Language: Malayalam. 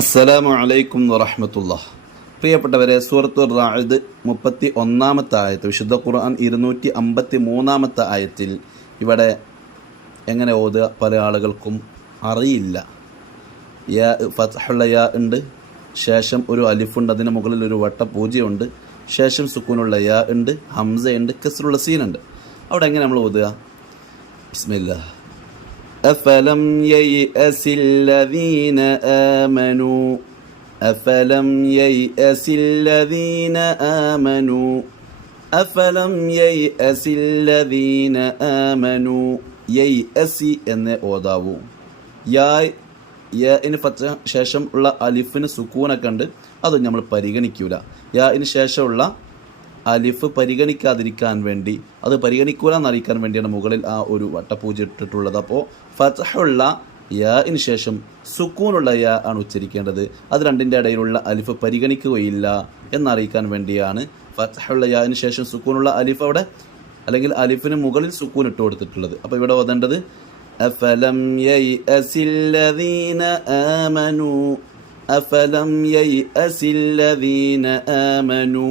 അസ്സലാമു അലൈക്കും വറഹ്മത്തുള്ളാഹി. പ്രിയപ്പെട്ടവരെ, സൂറത്തുർ റാഇദ് 31-ാമത്തെ ആയത്ത്, വിശുദ്ധ ഖുർആൻ 253-ാമത്തെ ആയത്തിൽ ഇവിടെ എങ്ങനെ ഓതുക പല ആളുകൾക്കും അറിയില്ല. യാ ഫത്ഹുള്ള യാ ഉണ്ട്, ശേഷം ഒരു അലിഫുണ്ട്, അതിന് മുകളിൽ ഒരു വട്ട പൂജ്യമുണ്ട്, ശേഷം സുക്കൂനുള്ള യാ ഉണ്ട്, ഹംസയുണ്ട്, കസ്റുള്ള സീനുണ്ട്. അവിടെ എങ്ങനെ നമ്മൾ ഓതുക? ബിസ്മില്ലാഹ്. أفلم ييأس الذين آمنوا أفلم ييأس الذين آمنوا أفلم ييأس الذين آمنوا യൈഅസി എന്ന് ഓതാവൂ. യാഇന് ഫത്ഹ ശേഷം ഉള്ള അലിഫിന് സുക്കൂനൊക്കെ ഉണ്ട്, അതും നമ്മൾ പരിഗണിക്കൂല. യാഇന് ശേഷമുള്ള അലിഫ് പരിഗണിക്കാതിരിക്കാൻ വേണ്ടി, അത് പരിഗണിക്കൂല എന്നറിയിക്കാൻ വേണ്ടിയാണ് മുകളിൽ ആ ഒരു വട്ടപൂജ ഇട്ടിട്ടുള്ളത്. അപ്പോൾ ഫത്ഹുള്ള യാഇന് ശേഷം സുക്കൂനുള്ള യാ ആണ് ഉച്ചരിക്കേണ്ടത്. അത് രണ്ടിൻ്റെ ഇടയിലുള്ള അലിഫ് പരിഗണിക്കുകയില്ല എന്നറിയിക്കാൻ വേണ്ടിയാണ് ഫത്ഹുള്ള യാഇന് ശേഷം സുക്കൂനുള്ള അലിഫ് അവിടെ, അല്ലെങ്കിൽ അലിഫിന് മുകളിൽ സുക്കൂൻ ഇട്ട് കൊടുത്തിട്ടുള്ളത്. അപ്പോൾ ഇവിടെ ഓതേണ്ടത് അഫലം യൈഅസില്ലദീന ആമനൂ അഫലം യൈഅസില്ലദീന ആമനൂ